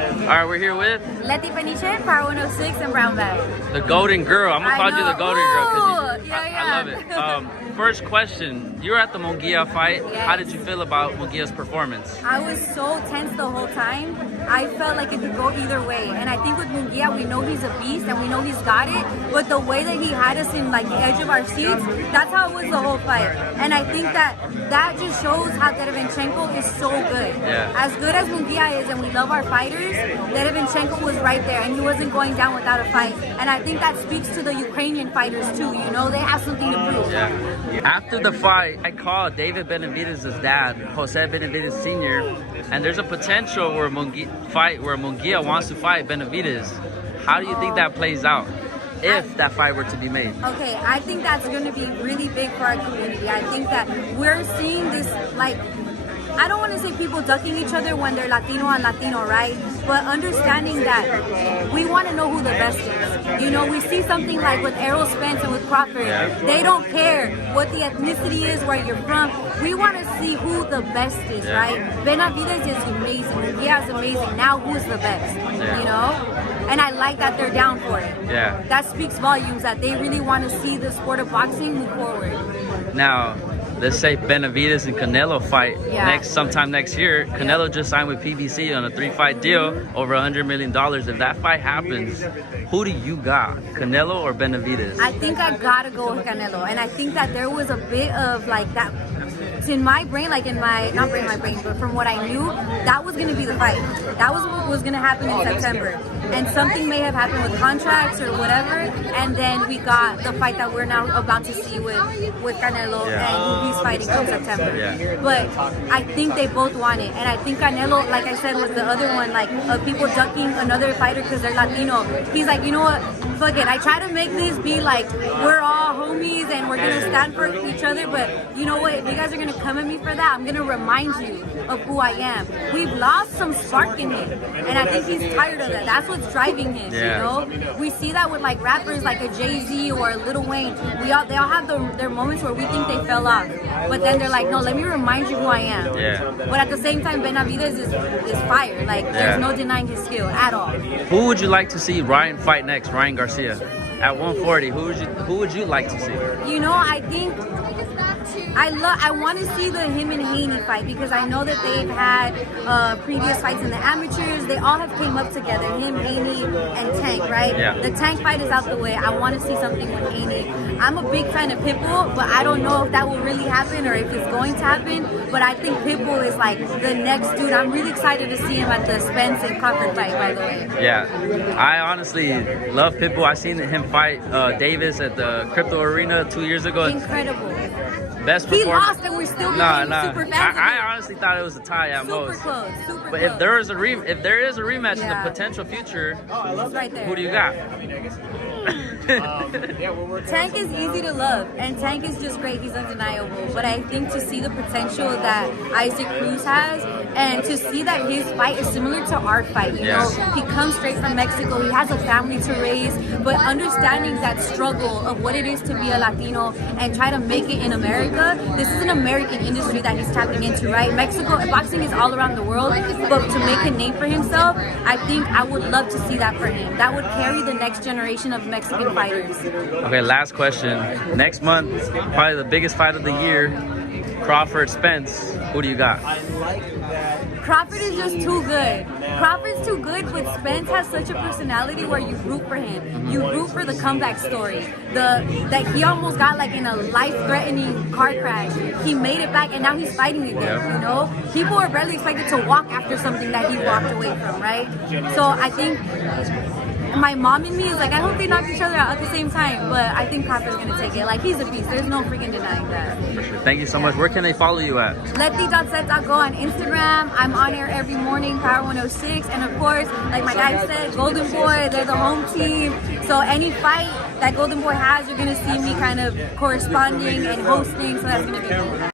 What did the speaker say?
All right, we're here with Letty, Power 106, and Brown Bag. the Golden Girl. I'm gonna call you the Golden Girl because yeah. I love it. First question: you were at the Munguia fight. Yes. How did you feel about Munguia's performance? I was so tense the whole time. I felt like it could go either way. And I think with Munguia, we know he's a beast and we know he's got it. But the way that he had us in like the edge of our seats, that's how it was the whole fight. And I think that just shows how Gervonta is so good. Yeah. As good as Munguia is, and we love our fighters, Gervonta was right there and he wasn't going down without a fight. And I think that speaks to the Ukrainian fighters too. You know, they have something to prove. Yeah. After the fight, I called David Benavidez' dad, Jose Benavidez Sr., and there's a potential where Munguia wants to fight Benavidez. How do you think that plays out if that fight were to be made? Okay, I think that's going to be really big for our community. I think that we're seeing this, like, I don't want to say people ducking each other when they're Latino on Latino, right? But understanding that we want to know who the best is. You know, we see something like with Errol Spence and with Crawford. Yeah. They don't care what the ethnicity is, where you're from. We want to see who the best is, Yeah. right? Benavidez is amazing. Yeah, it's amazing. Now who's the best? Yeah. You know? And I like that they're down for it. Yeah. That speaks volumes that they really want to see the sport of boxing move forward. Now, let's say Benavidez and Canelo fight sometime next year. Canelo just signed with PBC on a 3-fight deal, over $100 million. If that fight happens, who do you got, Canelo or Benavidez? I think I gotta go with Canelo, and I think that there was a bit of like that in my brain, like in my, not brain, my brain, but from what I knew, that was gonna be the fight. That was what was gonna happen in September. And something may have happened with contracts or whatever, and then we got the fight that we're now about to see with Canelo and who he's fighting in September. Yeah. But I think they both want it, and I think Canelo, like I said with the other one, like people ducking another fighter because they're Latino, he's like, you know what, fuck it, I try to make this be like we're all homies and we're gonna stand for each other, but you know what, if you guys are gonna come at me for that, I'm gonna remind you of who I am. We've lost some spark in him, and I think he's tired of that. That's what's driving him. You know, we see that with like rappers like a Jay-Z or a Lil Wayne. They all have their moments where we think they fell off, but then they're like, no, let me remind you who I am. Yeah. But at the same time, Benavidez is fire. Like there's no denying his skill at all. Who would you like to see Ryan fight next? Ryan Garcia at 140. Who would you like to see? You know, I think I want to see the him and Haney fight, because I know that they've had previous fights in the amateurs. They all have came up together, him, Haney, and Tank, right? Yeah. The Tank fight is out the way. I want to see something with Haney. I'm a big fan of Pitbull, but I don't know if that will really happen or if it's going to happen. But I think Pitbull is like the next dude. I'm really excited to see him at the Spence and Crawford fight, by the way. Yeah, I honestly love Pitbull. I seen him fight Davis at the Crypto Arena 2 years ago. Incredible. Best He performance. lost and we're still Nah. super fans of I him. honestly thought it was a tie at Super most. close, super But close. if there is a rematch in the Yeah. potential future, He's right there. who do you got? Tank is easy to love, and Tank is just great. He's undeniable. But I think to see the potential that Isaac Cruz has, and to see that his fight is similar to our fight, you know, he comes straight from Mexico. He has a family to raise, but understanding that struggle of what it is to be a Latino and try to make it in America. This is an American industry that he's tapping into, right? Mexico boxing is all around the world, but to make a name for himself, I think I would love to see that for him. That would carry the next generation of Mexican fighters. Okay, last question. Next month, probably the biggest fight of the year, Crawford Spence. Who do you got? Crawford is just too good. Crawford's too good, but Spence has such a personality where you root for him. You root for the comeback story. That he almost got like in a life-threatening car crash. He made it back and now he's fighting again, you know? People are barely expected to walk after something that he walked away from, right? So I think my mom and me is like, I hope they knock each other out at the same time, but I think Crawford's gonna take it. Like, he's a beast. There's no freaking denying that. Thank you so much. Where can they follow you at? Letty.set.go on Instagram. I'm on air every morning, Power 106. And of course, like my guy said, Golden Boy, they're the home team. So any fight that Golden Boy has, you're gonna see me kind of corresponding and hosting. So that's gonna be cool.